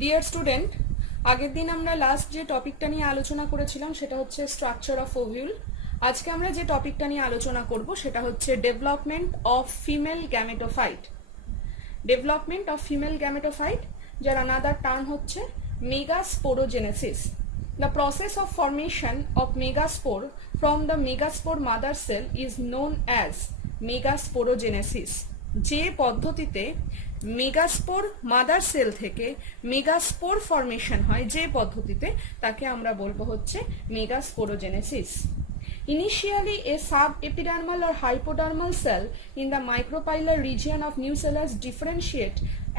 Dear student, আগের দিন আমরা লাস্ট যে টপিকটা নিয়ে আলোচনা করেছিলাম সেটা হচ্ছে স্ট্রাকচার অফ ওভিউল। আজকে আমরা যে টপিকটা নিয়ে আলোচনা করব সেটা হচ্ছে development of female gametophyte. Development of female gametophyte, যার আনাদার টার্ম হচ্ছে মেগাস্পোরোজেনেসিস। The process of formation of megaspore from the megaspore mother cell is known as megasporogenesis. যে পদ্ধতিতে মেগাস্পোর মাদার সেল থেকে মেগাস্পোর ফর্মেশন হয়, যে পদ্ধতিতে, তাকে আমরা বলবো হচ্ছে মেগাস্পোরোজেনেসিস। Initially, a subepidermal or hypodermal cell in the micropylar region of nucellus differentiate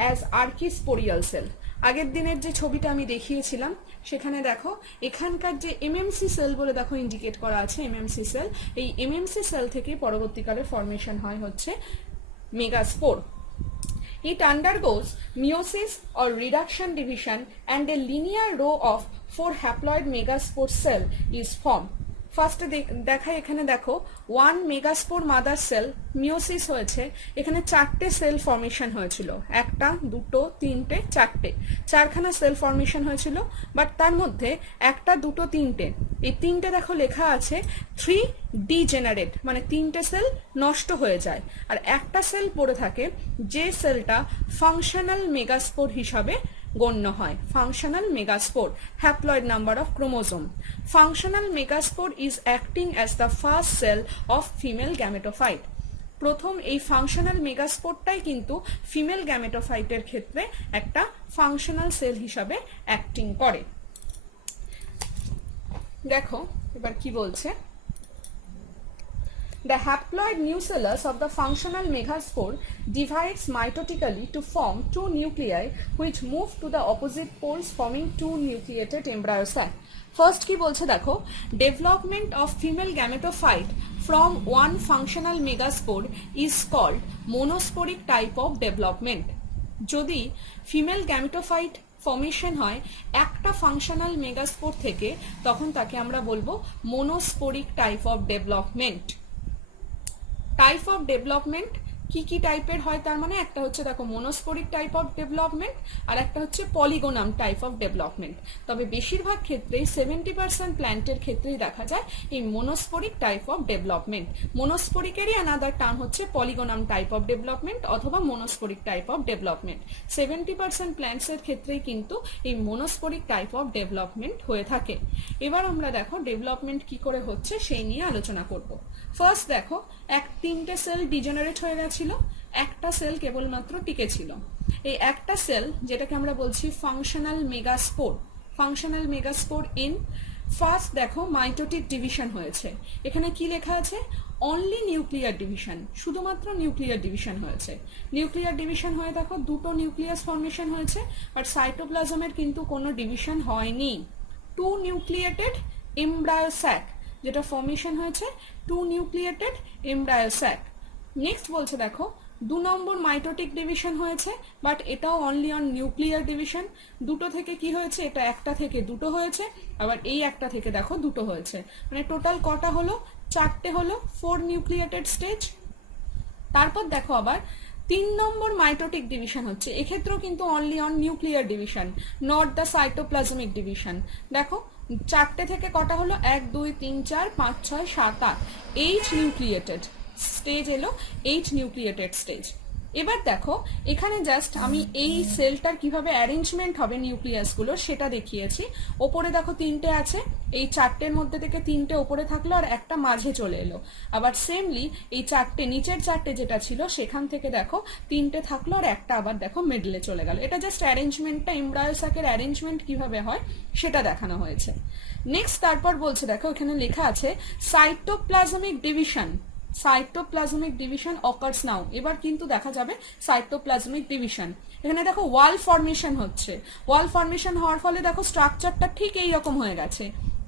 as archisporial cell. আগের দিনের যে ছবিটা আমি দেখিয়েছিলাম সেখানে দেখো এখানকার যে এমএমসি সেল বলে দেখো ইন্ডিকেট করা আছে, এমএমসি সেল, এই এমএমসি সেল থেকে পরবর্তীকালে ফর্মেশন হয় হচ্ছে megaspore. It undergoes meiosis or reduction division and a linear row of 4 haploid megaspore cell is formed. ফার্স্টে দেখায়, এখানে দেখো 1 মেগাস্পোর মাদার সেল মিওসিস হয়েছে, এখানে 4টে সেল ফর্মেশন হয়েছিল, 1টা 2টো 3টে 4টে, 4খানা সেল ফর্মেশন হয়েছিল। বাট তার মধ্যে 1টা 2টো 3টে, এই 3টে দেখো লেখা আছে 3 ডিজেনারেট, মানে 3টে সেল নষ্ট হয়ে যায়, আর একটা সেল পড়ে থাকে যে সেলটা ফাংশনাল মেগাস্পোর হিসাবে গণ্য হয়। Functional megaspore, haploid number of chromosome. Functional megaspore is acting as the first cell of female gametophyte. প্রথম এই ফাংশনাল মেগাস্পোরটাই কিন্তু ফিমেল গ্যামেটোফাইটের ক্ষেত্রে একটা ফাংশনাল সেল হিসাবে অ্যাক্টিং করে। দেখো এবার কি বলছে। The haploid nucellus of the functional megaspore divides mitotically to form 2 nuclei which move to the opposite poles, forming 2 nucleated embryo sac. First কি বলছে দেখো, development of female gametophyte from one functional megaspore is called monosporic type of development. যদি female gametophyte formation হয় একটা functional megaspore থেকে, তখন তাকে আমরা বলবো monosporic type of development. Type of development কি কি টাইপের হয়, তার মানে একটা হচ্ছে দেখো মোনোস্পোরিক টাইপ অফ ডেভেলপমেন্ট, আর একটা হচ্ছে পলিগোনাম টাইপ অফ ডেভেলপমেন্ট। তবে বেশিরভাগ ক্ষেত্রেই 70% প্ল্যান্টের ক্ষেত্রেই দেখা যায় এই মোনোস্পোরিক টাইপ অফ ডেভেলপমেন্ট। মোনোস্পোরিকেরই আনাদার টার্ম হচ্ছে পলিগোনাম টাইপ অফ ডেভেলপমেন্ট অথবা মোনোস্পোরিক টাইপ অফ ডেভেলপমেন্ট। 70% প্ল্যান্টসের ক্ষেত্রেই কিন্তু এই মোনোস্পোরিক টাইপ অফ ডেভেলপমেন্ট হয়ে থাকে। এবার আমরা দেখো ডেভেলপমেন্ট কি করে হচ্ছে সেই নিয়ে আলোচনা করব। ফার্স্ট দেখো, 3টে সেল ডিজেনারেট হয়ে গেছিল, একটা সেল কেবলমাত্র টিকে ছিল। এই একটা সেল যেটাকে আমরা বলছি functional megaspore, functional megaspore in first দেখো মাইটোটিক ডিভিশন হয়েছে। এখানে কি লেখা আছে, অনলি নিউক্লিয়ার ডিভিশন, শুধুমাত্র নিউক্লিয়ার ডিভিশন হয়েছে। নিউক্লিয়ার ডিভিশন হয়ে দেখো 2টো নিউক্লিয়াস ফর্মেশন হয়েছে, বাট সাইটোপ্লাজমের কিন্তু কোনো ডিভিশন হয়নি। 2 নিউক্লিয়েটেড এমব্রায়ো স্যাক যেটা ফর্মেশন হয়েছে, 2 নিউক্লিয়েটেড এমব্রায়ো স্যাক। নেক্সট বলছে দেখো 2 নম্বর মাইটোটিক ডিভিশন হয়েছে, বাট এটাও অনলি অন নিউক্লিয়ার ডিভিশন। 2টো থেকে কি হয়েছে, এটা একটা থেকে 2টো হয়েছে, আবার এই একটা থেকে দেখো 2টো হয়েছে, মানে টোটাল কটা হলো, 4টে হলো, 4 নিউক্লিয়েটেড স্টেজ। তারপর দেখো আবার 3 নম্বর মাইটোটিক ডিভিশন হচ্ছে, এক্ষেত্রেও কিন্তু only on nuclear division, not the cytoplasmic division. দেখো 4টে থেকে কটা হলো, 1 2 3 4 5 6 7 8, 8 নিউক্লিয়েটেড স্টেজ এলো, 8 নিউক্লিয়েটেড স্টেজ। এবার দেখো এখানে জাস্ট আমি এই সেলটার কিভাবে অ্যারেঞ্জমেন্ট হবে নিউক্লিয়াসগুলো সেটা দেখিয়েছি। ওপরে দেখো 3টে আছে, এই 4টের মধ্যে থেকে 3টে ওপরে থাকলো আর একটা মাঝে চলে এলো। আবার সেমলি এই 4টে নিচের 4টে যেটা ছিল সেখান থেকে দেখো 3টে থাকলো আর একটা আবার দেখো মিডলে চলে গেল। এটা জাস্ট অ্যারেঞ্জমেন্টটা, এমব্রায়ো স্যাকের অ্যারেঞ্জমেন্ট কিভাবে হয় সেটা দেখানো হয়েছে। নেক্সট তারপর বলছে দেখো এখানে লেখা আছে cytoplasmic division, cytoplasmic division occurs now. এবার কিন্তু দেখা যাবে সাইটোপ্লাজমিক ডিভিশন। এখানে দেখো ওয়াল ফর্মেশন হচ্ছে, ওয়াল ফর্মেশন হওয়ার ফলে দেখো স্ট্রাকচারটা ঠিক এই রকম হয়ে গেছে।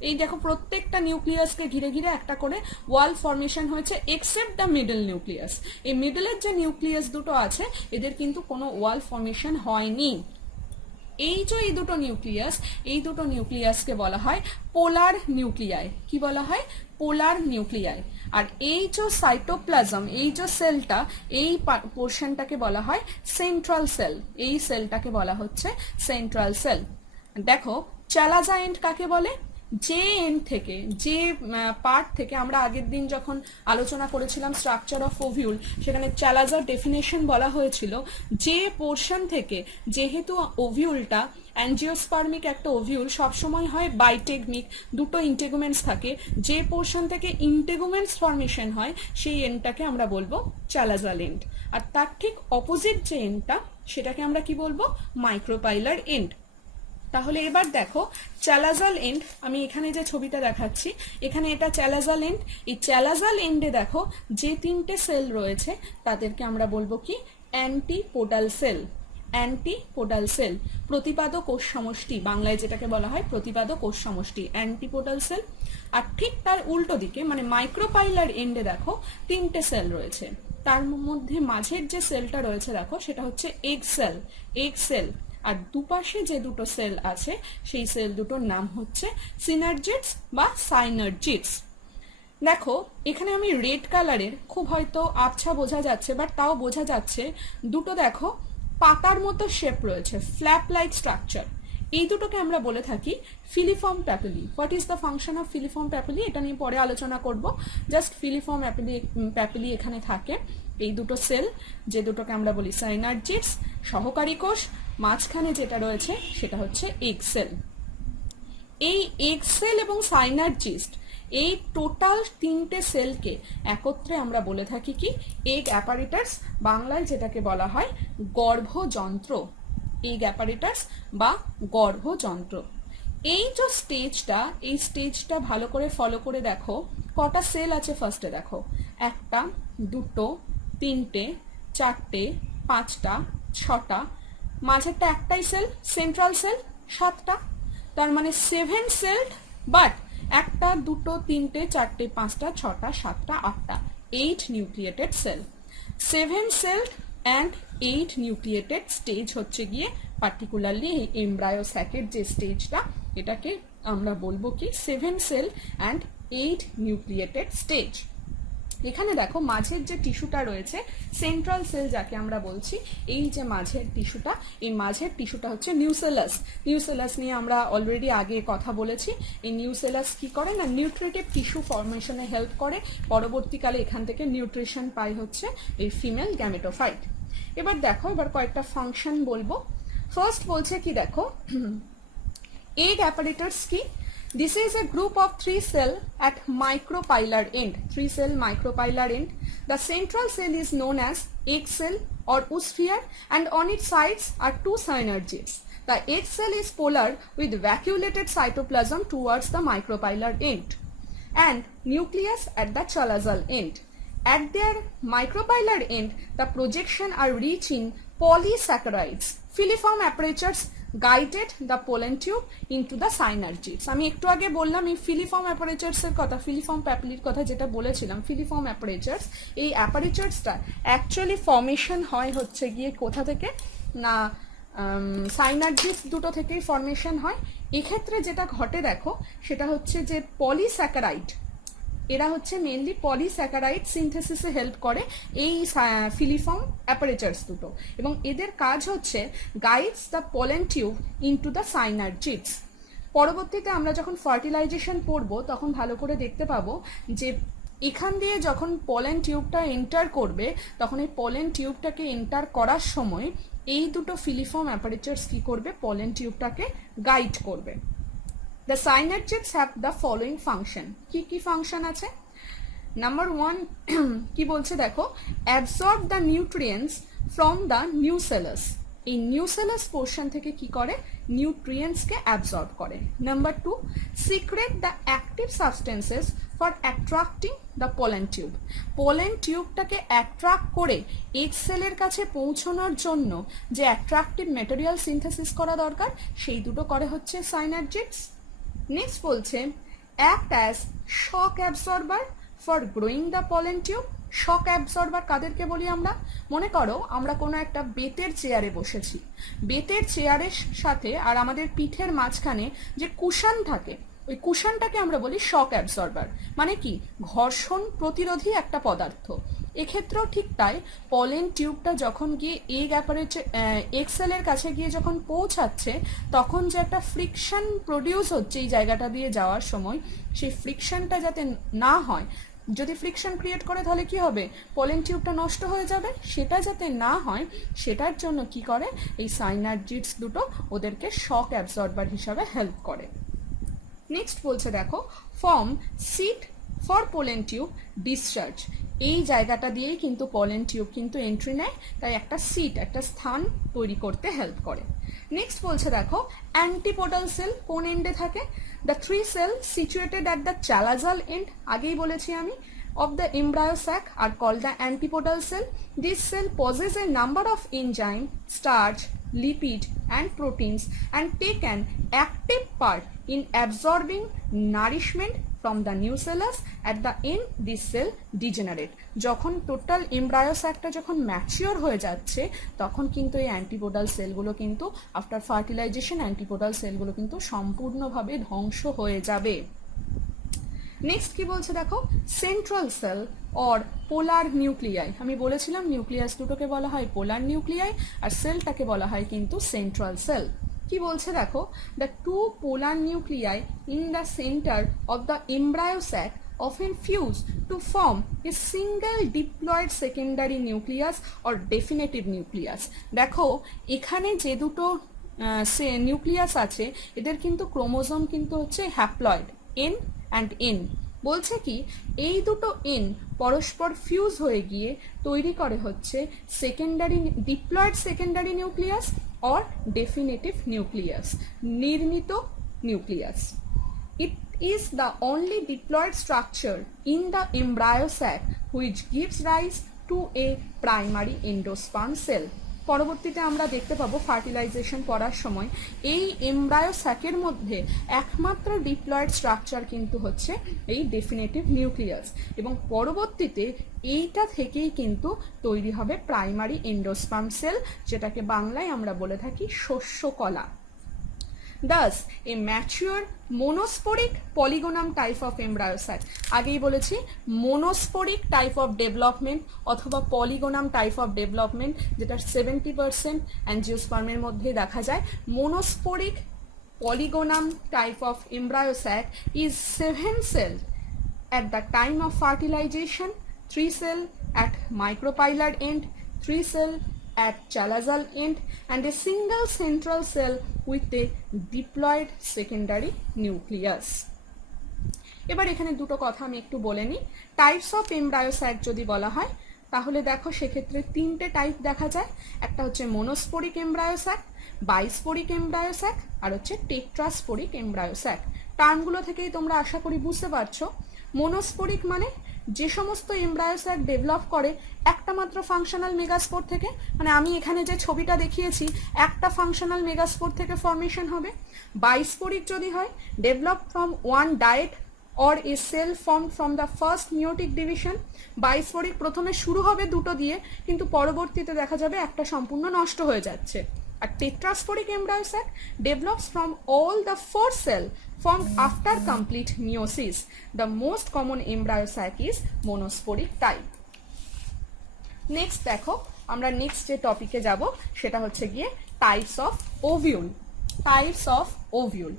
এই দেখো প্রত্যেকটা নিউক্লিয়াসকে ঘিরে ঘিরে একটা করে ওয়াল ফর্মেশন হয়েছে, এক্সেপ্ট দ্য মিডল নিউক্লিয়াস। এই মিডলের যে নিউক্লিয়াস দুটো আছে এদের কিন্তু কোনো ওয়াল ফর্মেশন হয়নি। এই যে এই দুটো নিউক্লিয়াসকে বলা হয় পোলার নিউক্লিয়াই। কি বলা হয়? পোলার নিউক্লিয়াই। আর এই যে সাইটোপ্লাজম, এই যে সেলটা, এই পোর্শনটাকে বলা হয় সেন্ট্রাল সেল। এই সেলটাকে বলা হচ্ছে সেন্ট্রাল সেল। দেখো চ্যালাজা এন্ড কাকে বলে? যে এন্ড থেকে, যে পার্ট থেকে আমরা আগের দিন যখন আলোচনা করেছিলাম স্ট্রাকচার অফ ওভিউল, সেখানে চ্যালাজার ডেফিনেশন বলা হয়েছিল যে পোর্শন থেকে, যেহেতু ওভিউলটা অ্যাঞ্জিওস্পার্মিক একটা ওভিউল সবসময় হয় বাইটেগমিক, দুটো ইন্টেগুমেন্টস থাকে, যে পোর্শন থেকে ইন্টেগুমেন্টস ফর্মেশন হয় সেই এন্ডটাকে আমরা বলবো চ্যালাজাল এন্ড। আর তার ঠিক অপোজিট যে এন্ডটা, সেটাকে আমরা কি বলবো? মাইক্রোপাইলার এন্ড। তাহলে এবার দেখো চ্যালাজাল এন্ড, আমি এখানে যে ছবিটা দেখাচ্ছি, এখানে এটা চ্যালাজাল এন্ড। এই চ্যালাজাল এন্ডে দেখো যে তিনটে সেল রয়েছে তাদেরকে আমরা বলবো কি? Antipodal sell. অ্যান্টিপোডাল সেল, প্রতিপাদ কোষ সমষ্টি, বাংলায় যেটাকে বলা হয় প্রতিপাদ কোষ সমষ্টি, অ্যান্টিপোডাল সেল। আর ঠিক তার উল্টো দিকে মানে মাইক্রোপাইলার এন্ডে দেখো তিনটে সেল রয়েছে, তার মধ্যে মাঝের যে সেলটা রয়েছে দেখো সেটা হচ্ছে এগ সেল। Egg cell. আর দুপাশে যে দুটো সেল আছে সেই সেল দুটোর নাম হচ্ছে সিনার্জিডস বা সাইনার্জিডস। দেখো এখানে আমি রেড কালারের, খুব হয়তো আবছা বোঝা যাচ্ছে বাট তাও বোঝা যাচ্ছে, দুটো দেখো পাতার মতো শেপ রয়েছে, ফ্ল্যাপ লাইক স্ট্রাকচার। এই দুটোকে আমরা বলে থাকি filiform papillae. What is the function of filiform papillae এটা নিয়ে পরে আলোচনা করব। জাস্ট ফিলিফর্ম প্যাপিলি এখানে থাকে। এই দুটো সেল, যে দুটোকে আমরা বলি সাইনার্জিডস, সহকারী কোষ, মাঝখানে যেটা রয়েছে সেটা হচ্ছে এগ সেল। এই এগ সেল এবং সাইনার্জিস্ট, এই টোটাল তিনটে সেলকে একত্রে আমরা বলে থাকি কি? এগ অ্যাপারেটাস, বাংলায় যেটাকে বলা হয় গর্ভযন্ত্র। এগ অ্যাপারেটাস বা গর্ভযন্ত্র। এই যে স্টেজটা, এই স্টেজটা ভালো করে ফলো করে দেখো কটা সেল আছে। ফার্স্টে দেখো একটা, দুটো, তিনটে, চারটে, পাঁচটা, ছটা, মাঝেরটা একটাই সেল, সেন্ট্রাল সেল, সাতটা। তার মানে 7 সেলড, বাট একটা, দুটো, তিনটে, চারটে, পাঁচটা, ছটা, সাতটা, আটটা, 8 nucleated cell. 7 celled and 8 nucleated stage হচ্ছে গিয়ে পার্টিকুলারলি এই এমব্রায়ো স্যাকের যে স্টেজটা, এটাকে আমরা বলবো কি? 7 সেল অ্যান্ড 8 নিউক্লিয়েটেড স্টেজ। এখানে দেখো মাঝের যে টিস্যুটা রয়েছে, সেন্ট্রাল সেল যাকে আমরা বলছি, এই যে মাঝের টিস্যুটা, এই মাঝের টিস্যুটা হচ্ছে নিউসেলাস। নিউসেলাস নিয়ে আমরা অলরেডি আগে কথা বলেছি। এই নিউসেলাস কি করে না, নিউট্রিটিভ টিস্যু ফর্মেশনে হেল্প করে। পরবর্তীকালে এখান থেকে নিউট্রিশন পাই হচ্ছে এই ফিমেল গ্যামেটোফাইট। এবার দেখো, এবার কয়েকটা ফাংশন বলবো। ফার্স্ট বলছে কি দেখো, এগ অ্যাপারেটাস কি? This is a group of 3 cell at micropylar end. 3 cell micropylar end. The central cell is known as egg cell or oosphere, and on its sides are 2 synergids. The egg cell is polar with vacuolated cytoplasm towards the micropylar end, and nucleus at the chalazal end. At their micropylar end, the projection are rich in polysaccharides. Filiform apertures guided the pollen tube into the synergids. আমি একটু আগে বললাম এই filiform অ্যাপারেচার্স এর কথা, filiform প্যাপিলির কথা যেটা বলেছিলাম, ফিলিফর্ম অ্যাপারেচার্স, এই অ্যাপারেচার্সটা অ্যাকচুয়ালি ফর্মেশন হয় হচ্ছে গিয়ে কোথা থেকে না, সাইনার্জিডস দুটো থেকেই ফর্মেশন হয়। এক্ষেত্রে যেটা ঘটে দেখো সেটা হচ্ছে যে পলিস্যাকারাইড, এরা হচ্ছে মেনলি পলিস্যাকারাইড সিনথেসিসে হেল্প করে এই ফিলিফর্ম অ্যাপারেচার্স দুটো, এবং এদের কাজ হচ্ছে guides the pollen tube into the synergids. পরবর্তীতে আমরা যখন ফার্টিলাইজেশন পড়বো তখন ভালো করে দেখতে পাবো যে এখান দিয়ে যখন পোলেন টিউবটা এন্টার করবে, তখন এই পোলেন টিউবটাকে এন্টার করার সময় এই দুটো ফিলিফর্ম অ্যাপারেচার্স কি করবে? পোলেন টিউবটাকে গাইড করবে। The synergids have the following function. কি ফাংশন আছে? নাম্বার 1 কি বলছে দেখো, absorb the nutrients from the nucellus. এই নিউসেলাস পোর্শন থেকে কি করে? নিউট্রিয়েন্টসকে অ্যাবজর্ব করে। Number 2, secrete the active substances for attracting the pollen tube. Pollen টিউবটাকে অ্যাট্রাক্ট করে এগ সেলের কাছে পৌঁছানোর জন্য যে অ্যাট্রাকটিভ ম্যাটেরিয়াল সিনথেসিস করা দরকার, সেই দুটো করে হচ্ছে সাইনার্জিডস। নেক্সট বলছে act as shock absorber for growing the pollen tube. Shock absorber কাদেরকে বলি আমরা? মনে করো আমরা কোনো একটা বেতের চেয়ারে বসেছি, বেতের চেয়ারের সাথে আর আমাদের পিঠের মাঝখানে যে কুশন থাকে, ওই কুশনটাকে আমরা বলি শক অ্যাবজর্বার। মানে কি? ঘর্ষণ প্রতিরোধী একটা পদার্থ। এক্ষেত্রেও ঠিক তাই, পলেন টিউবটা যখন গিয়ে এগ অ্যাপারেচার এক্সেলের কাছে গিয়ে যখন পৌঁছাচ্ছে, তখন যে একটা ফ্রিকশন প্রডিউস হচ্ছে এই জায়গাটা দিয়ে যাওয়ার সময়, সেই ফ্রিকশনটা যাতে না হয়, যদি ফ্রিকশন ক্রিয়েট করে তাহলে কি হবে? পলেন টিউবটা নষ্ট হয়ে যাবে। সেটা যাতে না হয় সেটার জন্য কি করে, এই সাইনার্জিডস দুটো ওদেরকে শক অ্যাবজর্বার হিসাবে হেল্প করে। নেক্সট বলছে দেখো, form seat for pollen tube discharge. এই জায়গাটা দিয়েই কিন্তু পোলেন টিউব কিন্তু এন্ট্রি নেয়, তাই একটা সিট, একটা স্থান তৈরি করতে হেল্প করে। নেক্সট বলছে দেখো, অ্যান্টিপোডাল সেল কোন এন্ডে থাকে? The 3 cell situated at the chalazal end, আগেই বলেছি আমি, of the embryo sac are called the antipodal cell. This cell possess a number of enzyme, starch, lipid and proteins and take an active part in absorbing nourishment from the nucellus. At the end this cell degenerate. যখন total embryo স্যাকটা যখন mature হয়ে যাচ্ছে, তখন কিন্তু এই antipodal সেলগুলো কিন্তু after fertilisation antipodal সেলগুলো কিন্তু সম্পূর্ণভাবে ধ্বংস হয়ে যাবে। নেক্সট কি বলছে দেখো, central cell or polar nuclei. আমি বলেছিলাম নিউক্লিয়াস দুটোকে বলা হয় পোলার নিউক্লিয়াই, আর সেলটাকে বলা হয় কিন্তু সেন্ট্রাল সেল। কি বলছে দেখো, the 2 polar nuclei in the centre of the embryo sac often fuse to form a single diploid secondary nucleus or definitive nucleus. দেখো এখানে যে দুটো নিউক্লিয়াস আছে, এদের কিন্তু ক্রোমোজোম কিন্তু হচ্ছে হ্যাপ্লয়েড N and N। বলছে কি, এই দুটো N পরস্পর ফিউজ হয়ে গিয়ে তৈরি করে হচ্ছে secondary diploid secondary nucleus or definitive nucleus, নির্মিত nucleus. It is the only diploid structure in the embryo sac which gives rise to a primary endosperm cell. পরবর্তীতে আমরা দেখতে পাবো ফার্টিলাইজেশন পড়ার সময় এই এমব্রায়ো স্যাকের মধ্যে একমাত্র ডিপ্লয়েড স্ট্রাকচার কিন্তু হচ্ছে এই ডেফিনেটিভ নিউক্লিয়াস, এবং পরবর্তীতে এইটা থেকেই কিন্তু তৈরি হবে প্রাইমারি এন্ডোস্পার্ম সেল, যেটাকে বাংলায় আমরা বলে থাকি শস্যকলা। Thus, a mature monosporic polygonum type of embryo sac, আগেই বলেছি monosporic type of development অথবা polygonum type of development, যেটা 70% angiosperm-এর মধ্যে দেখা যায়। monosporic polygonum type of embryo sac is 7 cell at the time of fertilization, 3 cell at micropylar end, 3 cell at chalazal end and a single central cell with a diploid secondary nucleus. এবার এখানে দুটো কথা আমি একটু বলে নিই। Types of embryo sec যদি বলা হয়, তাহলে দেখো সেক্ষেত্রে 3টে টাইপ দেখা যায়। একটা হচ্ছে মোনোস্পোরিক এমব্রায়ো স্যাক, বাইস্পোরিক এমব্রায়ো স্যাক, আর হচ্ছে টেট্রাস্পোরিক এমব্রায়ো স্যাক। টার্মগুলো থেকেই তোমরা আশা করি বুঝতে পারছো। মোনোস্পোরিক মানে যে সমস্ত এমব্রায়ো স্যাক ডেভেলপ করে একটা মাত্র ফাংশনাল মেগাস্পোর থেকে, মানে আমি এখানে যে ছবিটা দেখিয়েছি একটা ফাংশনাল মেগাস্পোর থেকে ফর্মেশন হবে। বাইস্পোরিক যদি হয়, develop from one diet or a cell formed from the first meiotic division. বাইস্পোরিক প্রথমে শুরু হবে দুটো দিয়ে, কিন্তু পরবর্তীতে দেখা যাবে একটা সম্পূর্ণ নষ্ট হয়ে যাচ্ছে। আর tetrasporic embryo sac develops from all the 4 cell formed after complete meiosis. The most common embryo sac is monosporic type. Next দেখো, আমরা নেক্সট যে টপিকে যাব সেটা হচ্ছে গিয়ে types of ovule. Types of ovule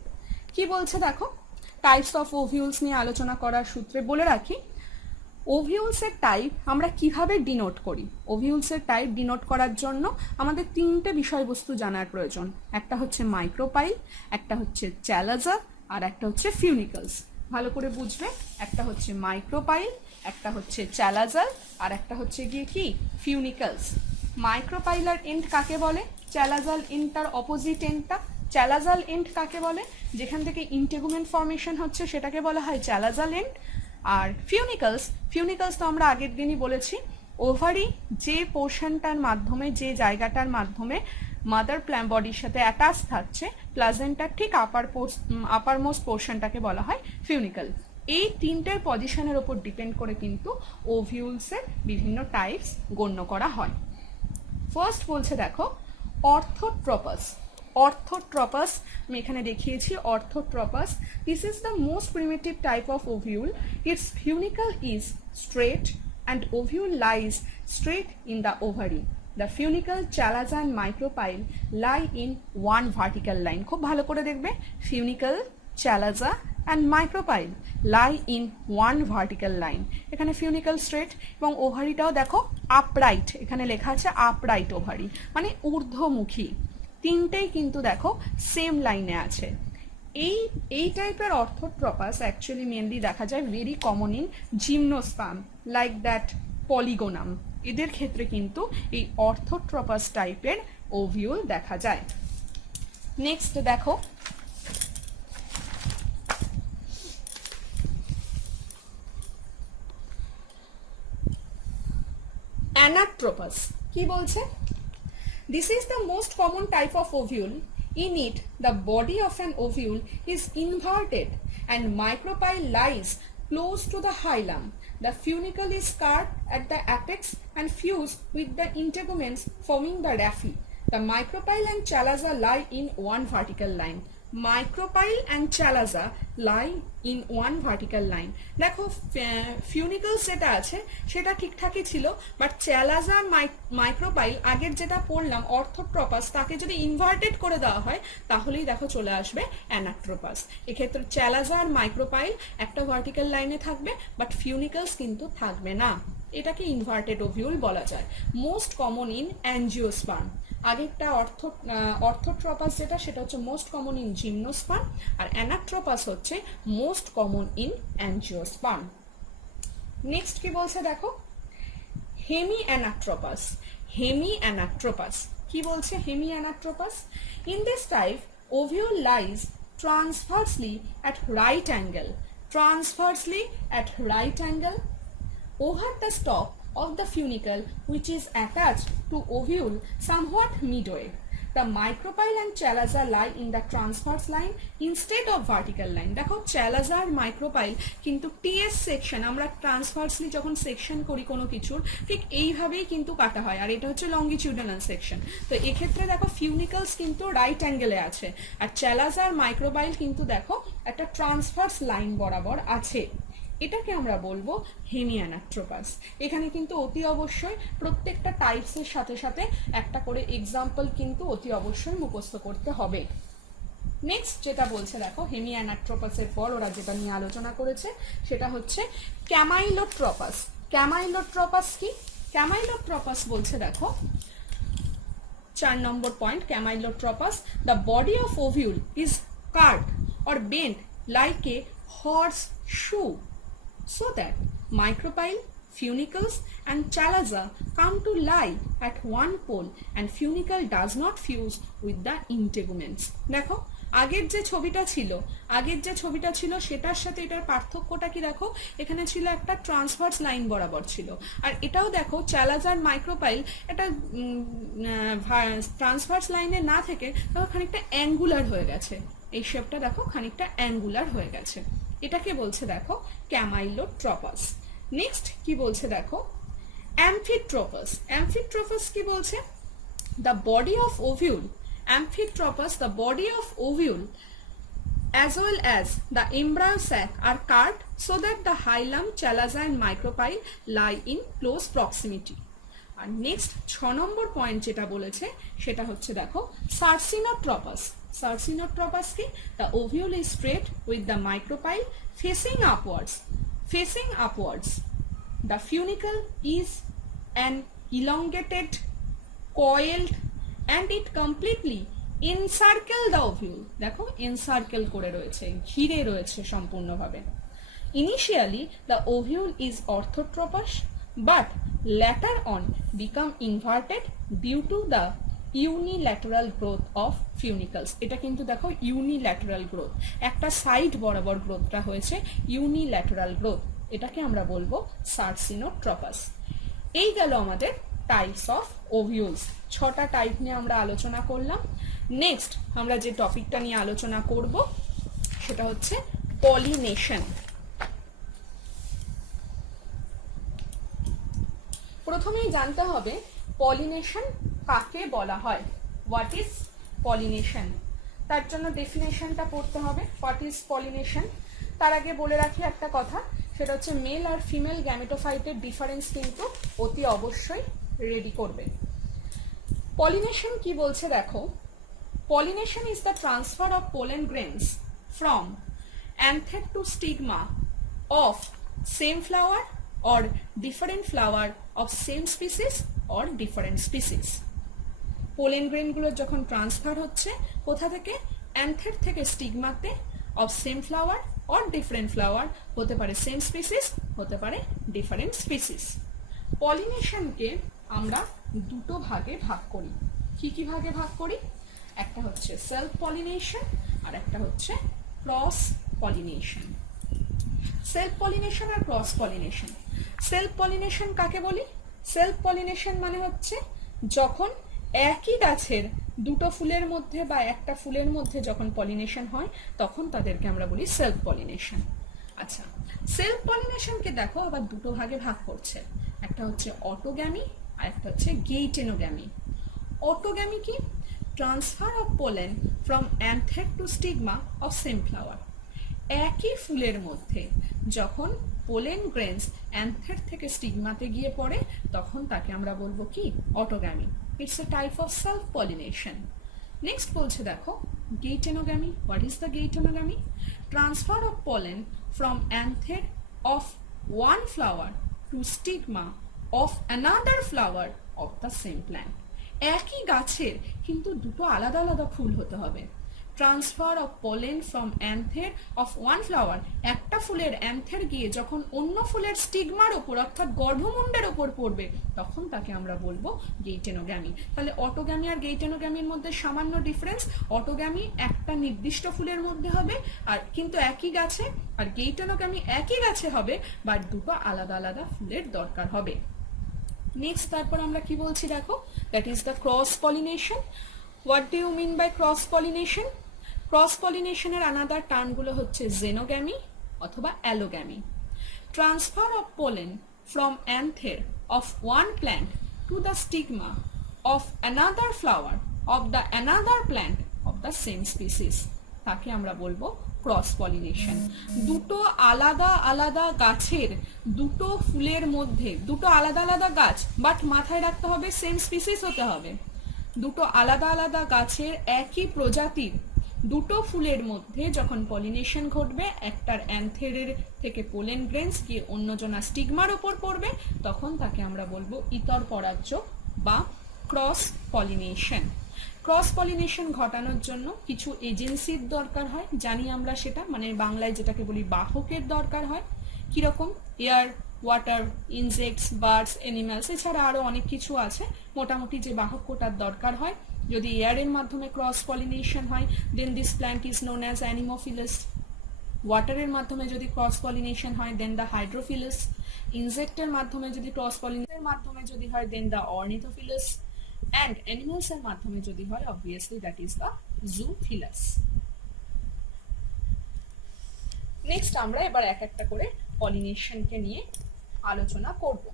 কি বলছে দেখো, টাইপস অফ ওভিউলস নিয়ে আলোচনা করার সূত্রে বলে রাখি, ওভিউলসের টাইপ আমরা কিভাবে ডিনোট করি। ওভিউলসের টাইপ ডিনোট করার জন্য আমাদের 3টে বিষয়বস্তু জানার প্রয়োজন। একটা হচ্ছে মাইক্রোপাইল, একটা হচ্ছে চ্যালাজা, আর একটা হচ্ছে ফিউনিকলস। ভালো করে বুঝবে, একটা হচ্ছে মাইক্রোপাইল, একটা হচ্ছে চ্যালাজাল, আর একটা হচ্ছে গিয়ে কি ফিউনিকলস। মাইক্রোপাইলার এন্ড কাকে বলে, চ্যালাজাল এন্ড তার অপোজিট এন্ডটা। চ্যালাজাল এন্ড কাকে বলে, যেখান থেকে ইন্টেগুমেন্ট ফর্মেশন হচ্ছে সেটাকে বলা হয় চ্যালাজাল এন্ড। আর ফিউনিকলস, ফিউনিকলস তো আমরা আগের দিনই বলেছি, ওভারি যে পোর্শনটার মাধ্যমে, যে জায়গাটার মাধ্যমে মাদার বডির সাথে অ্যাটাচ থাকছে প্লাজেন্টার ঠিক আপার মোস্ট পোর্শনটাকে বলা হয় ফিউনিকল। এই তিনটের পজিশনের ওপর ডিপেন্ড করে কিন্তু ওভিউলসের বিভিন্ন টাইপস গণ্য করা হয়। ফার্স্ট বলছে দেখো অর্থোট্রপাস। অর্থোট্রপাস আমি এখানে দেখিয়েছি orthotropous. This is the most primitive type of ovule. Its funicle is straight and ovule lies straight in the ovary. The funicle, chalaza and micropyle lie in one vertical line. খুব ভালো করে দেখবে, funicle, chalaza and micropyle lie in one vertical line. এখানে funicle straight এবং ওভারিটাও দেখো upright, এখানে লেখা আছে upright ওভারি, মানে ঊর্ধ্বমুখী। তিনটেই কিন্তু দেখো সেম লাইনে আছে। এই টাইপের অর্থোট্রপাস অ্যাকচুয়ালি মেনলি দেখা যায় very common in gymnosperm like that Polygonum. এদের ক্ষেত্রে কিন্তু এই অর্থোট্রপাস টাইপের ওভিউল দেখা যায়। নেক্সট দেখো অ্যানাট্রোপাস। কি বলছে? This is the most common type of ovule. In it, the body of an ovule is inverted and micropyle lies close to the hilum. The funicle is scarred at the apex and fused with the integuments forming the raphe. The micropyle and chalaza lie in one vertical line. Micropyle and chalaza lie in one vertical line. দেখো ফিউনিকলস যেটা আছে সেটা ঠিকঠাকই ছিল, but চ্যালাজা R micropyle আগের যেটা পড়লাম অর্থোট্রপাস, তাকে যদি ইনভার্টেড করে দেওয়া হয় তাহলেই দেখো চলে আসবে অ্যানাট্রোপাস। এক্ষেত্রে চ্যালাজা আর মাইক্রোপাইল একটা ভার্টিক্যাল লাইনে থাকবে, বাট ফিউনিকলস কিন্তু থাকবে না। এটাকে ইনভার্টেড ওভিউল বলা যায়। Most common in angiosperm. আগেরটা অর্থোট্রপাস যেটা সেটা হচ্ছে মোস্ট কমন ইন জিমনোস্পার্ম, আর অ্যানাট্রোপাস হচ্ছে most common in angiosperm. Next কি বলছে দেখো হেমি অ্যানাট্রোপাস। হেমি অ্যানাট্রোপাস কি বলছে? Hemi anatropous, in this type ovule lies transversely at right angle, transversely at right angle over the stalk of the funicle which is attached to ovule somewhat midway. The micropyle and chalaza lie in the transverse line instead of vertical line. দেখো chalaza আর micropyle কিন্তু T S section, আমরা ট্রান্সভার্সলি যখন section করি কোনো কিছুর ঠিক এইভাবেই কিন্তু কাটা হয়, আর এটা হচ্ছে লঙ্গিটিউডানাল সেকশন। তো এক্ষেত্রে দেখো ফিউনিকলস কিন্তু রাইট অ্যাঙ্গেলে আছে, আর chalaza আর micropyle কিন্তু দেখো একটা ট্রান্সভার্স লাইন বরাবর আছে। এটাকে আমরা বলবো হেমি অ্যানাট্রোপাস। এখানে কিন্তু অতি অবশ্যই প্রত্যেকটা টাইপসের সাথে সাথে একটা করে এক্সাম্পল কিন্তু অতি অবশ্যই মুখস্থ করতে হবে। নেক্সট যেটা বলছে দেখো হেমি অ্যানাট্রোপাসের পর ওরা যেটা নিয়ে আলোচনা করেছে সেটা হচ্ছে ক্যামাইলোট্রপাস। ক্যামাইলোট্রপাস কি? ক্যামাইলোট্রপাস বলছে দেখো 4 number point, campylotropous, the body of ovule is curved or bent like a horseshoe, so that micropyle, funicles and chalaza come to lie at one pole and funicle does not fuse with the integuments. দেখো আগের যে ছবিটা ছিল সেটার সাথে এটার পার্থক্যটা কি দেখো, এখানে ছিল একটা ট্রান্সভার্স লাইন বরাবর ছিল, আর এটাও দেখো চ্যালাজা আর মাইক্রোপাইল এটা ট্রান্সভার্স লাইনে না থেকে দেখো খানিকটা অ্যাঙ্গুলার হয়ে গেছে। এই শেপটা দেখো খানিকটা অ্যাঙ্গুলার হয়ে গেছে। এটাকে বলছে দেখো ক্যামাইলোট্রপাস। নেক্সট কি বলছে দেখো অ্যামফিট্রপাস। অ্যামফিট্রপাস কি বলছে? The body of ovule, amphitropous, the body of ovule as well as the embryo sac are carved so that the hilum, chalaza and micropyle lie in close proximity. আর নেক্সট 6 নম্বর point যেটা বলেছে সেটা হচ্ছে দেখো সার্সিনোট্রপাস। Sarsinotropus ki, the ovule is straight with the micropyle facing upwards. Facing upwards. The funicle is an elongated, coiled, and it completely encircle the ovule. দেখো encircle করে রয়েছে, ঘিরে রয়েছে সম্পূর্ণভাবে। Initially, the ovule is orthotropous, but later on become inverted due to the unilateral growth of funicles. এটা কিন্তু দেখো unilateral growth, একটা সাইড বরাবর গ্রোথটা হয়েছে ইউনিল্যাটারাল গ্রোথ, এটাকে আমরা বলবো সার্সিনোট্রপাস। এই গেল আমাদের টাইপস অফ ওভিউলস। 6টা টাইপ নিয়ে আমরা আলোচনা করলাম। নেক্সট আমরা যে টপিকটা নিয়ে আলোচনা করব সেটা হচ্ছে পলিনেশন। প্রথমেই জানতে হবে পলিনেশন কাকে বলা হয়, হোয়াট ইজ পলিনেশন। তার জন্য ডেফিনেশনটা পড়তে হবে, হোয়াট ইজ পলিনেশন। তার আগে বলে রাখি একটা কথা, সেটা হচ্ছে মেল আর ফিমেল গ্যামেটোফাইটের ডিফারেন্স কিন্তু অতি অবশ্যই রেডি করবে। পলিনেশন কি বলছে দেখো, pollination is the transfer of pollen grains from anther to stigma of same flower or different flower of same species or different species. Pollen গ্রেনগুলো যখন ট্রান্সফার হচ্ছে কোথা থেকে, অ্যান্থের থেকে স্টিগমাতে, of same flower or different flower, হতে পারে same species, হতে পারে ডিফারেন্ট স্পিসিস। পলিনেশনকে আমরা দুটো ভাগে ভাগ করি। কি কি ভাগে ভাগ করি? একটা হচ্ছে সেলফ পলিনেশন আর একটা হচ্ছে ক্রস পলিনেশন। সেলফ পলিনেশন আর ক্রস পলিনেশন। সেলফ পলিনেশন কাকে বলি? সেলফ পলিনেশন মানে হচ্ছে যখন একই গাছের দুটো ফুলের মধ্যে বা একটা ফুলের মধ্যে যখন পলিনেশন হয় তখন তাদেরকে আমরা বলি সেলফ পলিনেশন। আচ্ছা, সেলফ পলিনেশনকে দেখো আবার দুটো ভাগে ভাগ করছে, একটা হচ্ছে অটোগ্যামি আর একটা হচ্ছে গেইটেনোগ্যামি। অটোগ্যামি কি? Transfer of pollen from anther to stigma of same flower. একই ফুলের মধ্যে যখন পোলেন গ্রেনস অ্যান্থের থেকে স্টিগমাতে গিয়ে পড়ে তখন তাকে আমরা বলবো কি? Autogamy. It's a type of self pollination. Next বলছে দেখো geitonogamy. What is the geitonogamy? Transfer of pollen from anther of one flower to stigma of another flower of the same plant. একই গাছের কিন্তু দুটো আলাদা আলাদা ফুল হতে হবে। Transfer of pollen from anther of one flower, একটা ফুলের অ্যান্থের গিয়ে যখন অন্য ফুলের স্টিগমার ওপর অর্থাৎ গর্ভমুণ্ডের ওপর পড়বে তখন তাকে আমরা বলবো গেইটেনোগ্যামি। তাহলে অটোগ্যামি আর গেইটেনোগ্যামির মধ্যে সামান্য ডিফারেন্স, অটোগ্যামি একটা নির্দিষ্ট ফুলের মধ্যে হবে আর কিন্তু একই গাছে, আর গেইটেনোগ্যামি একই গাছে হবে বাট দুটো আলাদা আলাদা ফুলের দরকার হবে। নেক্সট তারপর আমরা কি বলছি দেখো, that is the cross pollination. What do you mean by cross pollination? Cross পলিনেশনের আলাদা টার্মগুলো হচ্ছে জেনোগ্যামি অথবা allogamy. Transfer of pollen from anther of one plant to the stigma of another flower of the another plant of the same species, তাকে আমরা বলবো cross pollination. দুটো আলাদা আলাদা গাছের দুটো ফুলের মধ্যে, দুটো আলাদা আলাদা গাছ বাট মাথায় রাখতে হবে সেম স্পিসিস হতে হবে। দুটো আলাদা আলাদা গাছের একই প্রজাতির দুটো ফুলের মধ্যে যখন পলিনেশন ঘটবে, একটার অ্যান্থেরের থেকে পোলেন গ্রেনস গিয়ে অন্যজনা স্টিগমার ওপর পড়বে তখন তাকে আমরা বলবো ইতর পরাগযোগ বা ক্রস পলিনেশন। ক্রস পলিনেশন ঘটানোর জন্য কিছু এজেন্সির দরকার হয়, জানি আমরা সেটা, মানে বাংলায় যেটাকে বলি বাহকের দরকার হয়। কিরকম? Air, water, insects, birds, animals, এছাড়া আরো অনেক কিছু আছে। মোটামুটি যে বাহক কোটার দরকার হয়, যদি এয়ারের মাধ্যমে ক্রস পলিনেশন হয় then this plant is known as anemophilous. ওয়াটারের মাধ্যমে যদি ক্রস পলিনেশন হয় দেন দ্য হাইড্রোফিলাস। ইনসেক্টের মাধ্যমে যদি ক্রস পলিনেশনের মাধ্যমে যদি হয় দেন দ্য অর্নিথোফিলাস। and animals এর মাধ্যমে যদি হয় obviously that is the zoophilus. Next আমরা এবার এক একটা করে পলিনেশনকে নিয়ে আলোচনা করব।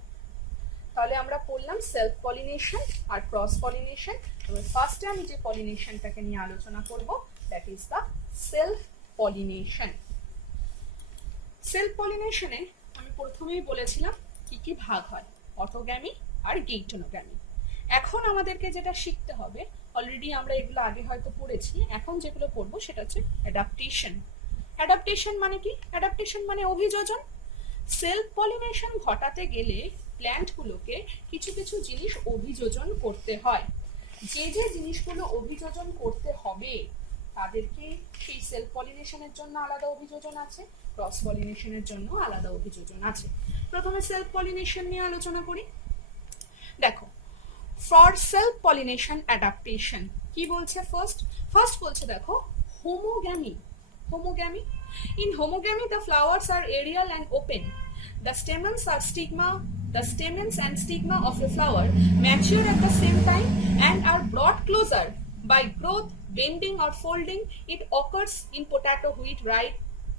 তাহলে আমরা পড়লাম সেলফ পলিনেশন আর ক্রস পলিনেশন। এবার ফার্স্টে আমি যে পলিনেশনটাকে নিয়ে আলোচনা করব that is the self pollination. Self পলিনেশনে আমি প্রথমেই বলেছিলাম কি কি ভাগ হয়, অটোগ্যামি আর গেইটেনোগ্যামি। এখন আমাদেরকে যেটা শিখতে হবে, অলরেডি আমরা এগুলো আগে হয়তো পড়েছি, এখন যেগুলো পড়বো সেটা হচ্ছে অ্যাডাপ্টেশন। অ্যাডাপ্টেশন মানে কি? অ্যাডাপ্টেশন মানে অভিযোজন। সেলফ পলিনেশন ঘটাতে গেলে প্ল্যান্টগুলোকে কিছু কিছু জিনিস অভিযোজন করতে হয়। যে যে জিনিসগুলো অভিযোজন করতে হবে তাদেরকে সেই সেলফ পলিনেশনের জন্য আলাদা অভিযোজন আছে, ক্রস পলিনেশনের জন্য আলাদা অভিযোজন আছে। প্রথমে সেলফ পলিনেশন নিয়ে আলোচনা করি। দেখো, ফর সেলফ পলিনেশন অ্যাডাপ্টেশন কি বলছে? ফার্স্ট বলছে দেখো homogamy. Homogamy, in homogamy the flowers are aerial and open, the stamens are stigma, the stamens and stigma of the flower mature at the same time and are brought closer by growth, bending or folding. It occurs in potato, wheat, rye,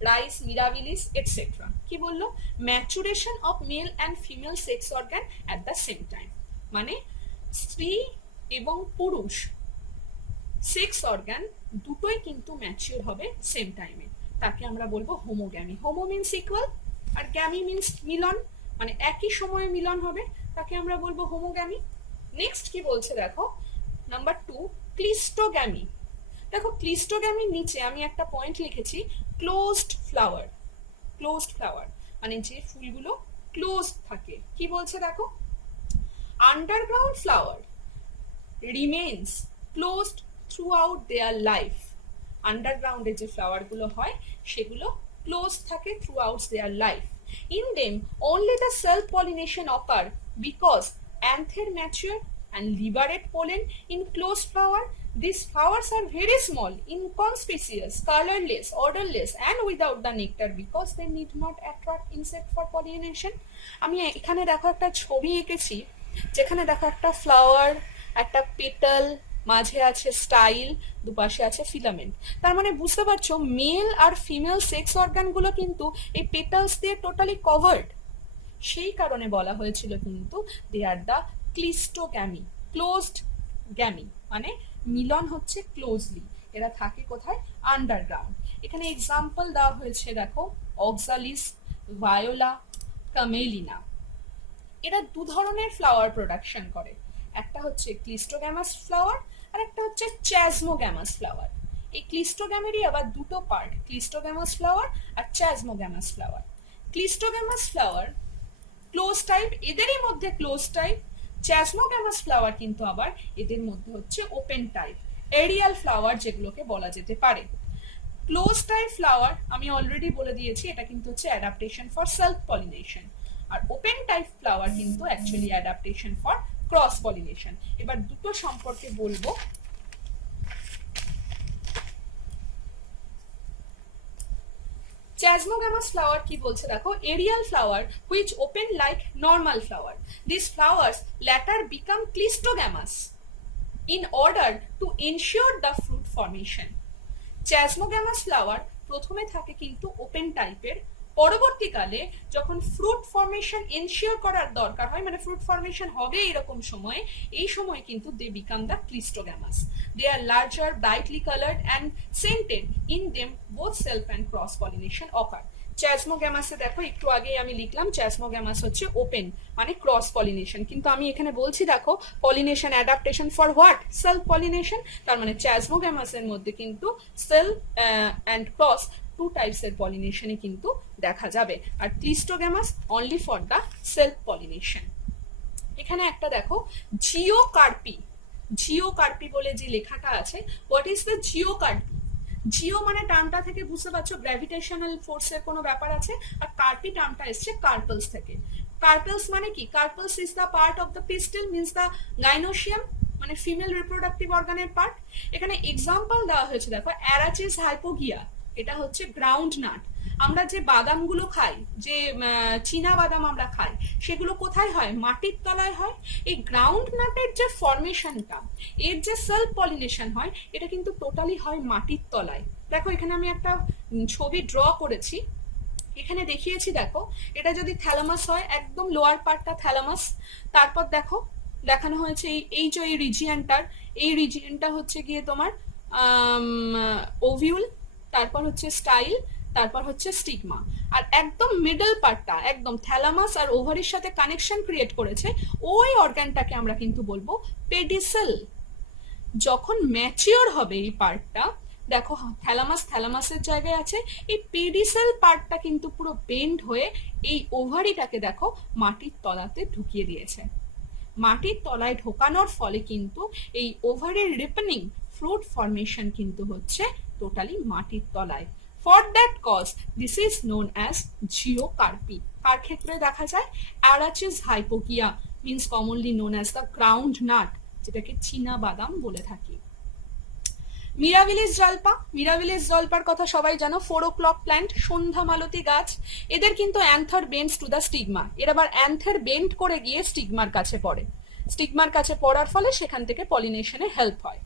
rice, mirabilis etcetera. কি বললো? Maturation of male and female sex organ at the same time, মানে স্ত্রী এবং পুরুষ sex organ দুটোই কিন্তু mature হবে same টাইমে, তাকে আমরা বলবো হোমোগ্যামি। হোমো মিন্স ইকুয়াল আর গ্যামি মিন্স মিলন, মানে একই সময়ে মিলন হবে, তাকে আমরা বলবো হোমোগ্যামি। নেক্সট কি বলছে দেখো, নাম্বার 2, ক্লিস্টোগ্যামি। দেখো ক্লিস্টোগ্যামির নিচে আমি একটা পয়েন্ট লিখেছি, ক্লোজড ফ্লাওয়ার। ক্লোজড ফ্লাওয়ার মানে যে ফুলগুলো ক্লোজ থাকে। কি বলছে দেখো, underground flower remains closed throughout their life. আন্ডারগ্রাউন্ডে যে ফ্লাওয়ারগুলো হয় সেগুলো ক্লোজ থাকে throughout their life. In them only the self pollination occur because anther mature and liberate pollen in closed flower. These flowers are very small, inconspicuous, colorless, odorless and without the nectar because they need not attract insect for pollination. আমি এখানে দেখো একটা ছবি এঁকেছি, যেখানে দেখো একটা flower, একটা পেটাল, মাঝে আছে স্টাইল, দুপাশে আছে ফিলামেন্ট। তার মানে বুঝতে পারছো মেল আর ফিমেল সেক্স অর্গানগুলো কিন্তু এই পেটালস দিয়ে টোটালি কভার্ড। সেই কারণে বলা হয়েছিল কিন্তু দে আর দ্য ক্লিস্টোগ্যামি, ক্লোজড গ্যামি, মানে মিলন হচ্ছে ক্লোজলি, এরা থাকে কোথায়? আন্ডারগ্রাউন্ড। এখানে এক্সাম্পল দেওয়া হয়েছে দেখো, অক্সালিস, ভায়োলা, কামেলিনা। এরা দু ধরনের ফ্লাওয়ার প্রোডাকশন করে, একটা হচ্ছে ক্লিস্টোগ্যামাস ফ্লাওয়ার আর একটা হচ্ছে চ্যাজমোগ্যামাস ফ্লাওয়ার। এই ক্লিস্টোগ্যামেরই আবার দুটো পার্ট, ক্লিস্টোগ্যামাস ফ্লাওয়ার আর চ্যাজমোগ্যামাস ফ্লাওয়ার। ক্লিস্টোগ্যামাস ফ্লাওয়ার ক্লোজ টাইপ, এদেরই মধ্যে ক্লোজ টাইপ। চ্যাজমোগ্যামাস ফ্লাওয়ার কিন্তু আবার এদের মধ্যে হচ্ছে ওপেন টাইপ, এরিয়াল ফ্লাওয়ার যেগুলোকে বলা যেতে পারে। ক্লোজ টাইপ ফ্লাওয়ার আমি অলরেডি বলে দিয়েছি, এটা কিন্তু হচ্ছে অ্যাডাপ্টেশন ফর সেলফ পলিনেশন, আর ওপেন টাইপ ফ্লাওয়ার কিন্তু actually adaptation for cross pollination. এবার দুটো সম্পর্কে বলবো। Chasmogamous flower কি বলছে দেখো, aerial flower which open like normal flower. These flowers later become clistogamous in order to ensure the fruit formation. Chasmogamous flower প্রথমে থাকে কিন্তু ওপেন টাইপের, পরবর্তীকালে যখন ফ্রুট ফর্মেশন এনশিওর করার দরকার হয়, মানে ফ্রুট ফর্মেশন হবে এরকম সময়ে, এই সময় কিন্তু they become the cleistogamous. They are larger, brightly coloured and scented. In them both self and cross pollination occur. চ্যাজমোগ্যামাসে দেখো একটু আগেই আমি লিখলাম চ্যাজমোগ্যামাস হচ্ছে ওপেন মানে ক্রস পলিনেশন, কিন্তু আমি এখানে বলছি দেখো pollination adaptation for what? Self pollination. তার মানে চ্যাজমোগ্যামাসের মধ্যে কিন্তু সেলফ অ্যান্ড ক্রস টু টাইপসের পলিনেশনে কিন্তু দেখা যাবে, আর cleistogamous only for the self pollination. এখানে একটা দেখো জিওকার্পি, জিওকার্পি বলে যে লেখাটা আছে, what is the geocarpy? Geo মানে টার্মটা থেকে বুঝতে পারছো গ্র্যাভিটেশনাল ফোর্সের কোনো ব্যাপার আছে, আর কার্পি টার্মটা এসছে কার্পলস থেকে। কার্পলস মানে কি? Carpels is the part of the pistil, means the gynoecium, মানে ফিমেল রিপ্রোডাক্টিভ অর্গানের পার্ট। এখানে এক্সাম্পল দেওয়া হয়েছে দেখো, অ্যারাচিস হাইপোগিয়া, এটা হচ্ছে গ্রাউন্ড নাট। আমরা যে বাদামগুলো খাই, যে চীনা বাদাম আমরা খাই, সেগুলো কোথায় হয়? মাটির তলায় হয়। এই গ্রাউন্ড নাটের যে ফর্মেশনটা, এর যে সেলফ পলিনেশন হয়, এটা কিন্তু টোটালি হয় মাটির তলায়। দেখো এখানে আমি একটা ছবি ড্র করেছি, এখানে দেখিয়েছি দেখো, এটা যদি থ্যালামাস হয়, একদম লোয়ার পার্টটা থ্যালামাস, তারপর দেখো দেখানো হয়েছে এই যে এই রিজিয়নটার, এই রিজিয়নটা হচ্ছে গিয়ে তোমার ওভিউল, তারপর হচ্ছে স্টাইল, তারপর হচ্ছে স্টিগমা, আর একদম মিডল পার্টটা একদম থ্যালামাস আর ওভারির সাথে কানেকশন ক্রিয়েট করেছে, ওই অর্গানটাকে আমরা কিন্তু বলবো পেডিসেল। যখন ম্যাচিওর হবে এই পার্টটা, দেখো থ্যালামাস থ্যালামাসের জায়গায় আছে, এই পেডিসেল পার্টটা কিন্তু পুরো বেন্ড হয়ে এই ওভারিটাকে দেখো মাটির তলাতে ঢুকিয়ে দিয়েছে। মাটির তলায় ঢোকানোর ফলে কিন্তু এই ওভারের রিপেনিং, ফ্রুট ফর্মেশন কিন্তু হচ্ছে টোটালি মাটির তলায়। For that cause this is known as geocarpy. কার ক্ষেত্রে দেখা যায়? Arachis hypogaea, means commonly known as the groundnut, যেটাকে চীনা বাদাম বলে থাকি। মিরাবিলিস জলপা, মিরাবিলিস জলপার কথা সবাই জানো, 4 o'clock প্ল্যান্ট, সন্ধ্যা মালতী গাছ। এদের কিন্তু অ্যান্থার বেন্ডস টু দ্য স্টিগমা, এর আবার অ্যান্থার বেন্ড করে গিয়ে স্টিগমার কাছে পড়ে, স্টিগমার কাছে পড়ার ফলে সেখান থেকে পলিনেশনে হেল্প হয়।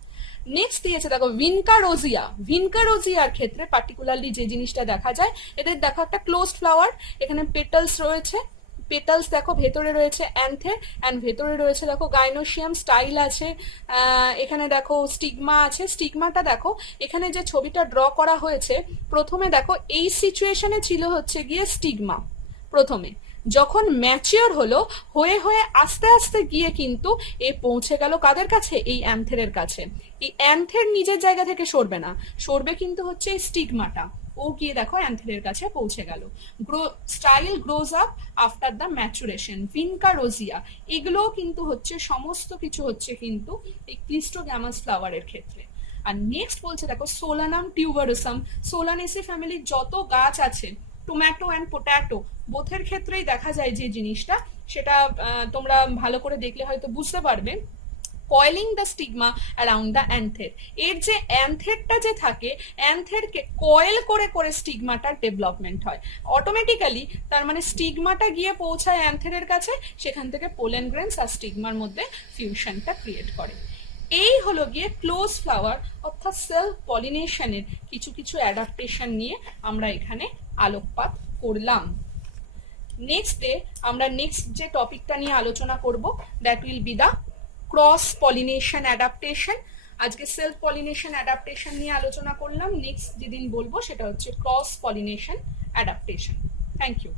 নেক্সট দিয়েছে দেখো ভিনকারোজিয়া। ভিনকারোজিয়ার ক্ষেত্রে পার্টিকুলারলি যে জিনিসটা দেখা যায়, এদের দেখো একটা ক্লোজড ফ্লাওয়ার, এখানে পেটালস রয়েছে, পেটালস দেখো ভেতরে রয়েছে অ্যান্থের, অ্যান্ড ভেতরে রয়েছে দেখো গাইনোসিয়াম স্টাইল আছে, এখানে দেখো স্টিগমা আছে। স্টিগমাটা দেখো এখানে যে ছবিটা ড্র করা হয়েছে, প্রথমে দেখো এই সিচুয়েশনে ছিল হচ্ছে গিয়ে স্টিগমা প্রথমে, যখন ম্যাচিওর হলো হয়ে হয়ে আস্তে আস্তে গিয়ে কিন্তু এ পৌঁছে গেল কাদের কাছে, এই অ্যান্থেরের কাছে। এই অ্যান্থের নিজের জায়গা থেকে সরবে না, সরবে কিন্তু হচ্ছে এই স্টিগমাটা, ও গিয়ে দেখো অ্যান্থেরের কাছে পৌঁছে গেল। Style grows up after the maturation, Vinca rosea, এগুলোও কিন্তু হচ্ছে সমস্ত কিছু হচ্ছে কিন্তু এই ক্লিস্টোগ্যামাস ফ্লাওয়ারের ক্ষেত্রে। আর নেক্সট বলছে দেখো সোলানাম টিউবারোসাম। সোলানেসি ফ্যামিলির যত গাছ আছে, টমেটো অ্যান্ড পোট্যাটো বোথের ক্ষেত্রেই দেখা যায় যে জিনিসটা, সেটা তোমরা ভালো করে দেখলে হয়তো বুঝতে পারবে। Coiling the stigma around the anther, এর যে অ্যান্থেরটা যে থাকে, অ্যান্থেরকে কয়েল করে করে স্টিগমাটার ডেভেলপমেন্ট হয় অটোমেটিক্যালি। তার মানে স্টিগমাটা গিয়ে পৌঁছায় অ্যান্থেরের কাছে, সেখান থেকে পোলেন গ্রেনস আর স্টিগমার মধ্যে ফিউশনটা ক্রিয়েট করে। এই হলো গিয়ে ক্লোজ ফ্লাওয়ার অর্থাৎ সেলফ পলিনেশনের কিছু কিছু অ্যাডাপ্টেশন নিয়ে আমরা এখানে আলোকপাত করলাম। নেক্সট ডে আমরা নেক্সট যে টপিকটা নিয়ে আলোচনা করব, that will be the cross pollination adaptation. আজকে সেলফ পলিনেশন অ্যাডাপ্টেশন নিয়ে আলোচনা করলাম, নেক্সট যেদিন বলবো সেটা হচ্ছে cross pollination adaptation. Thank you.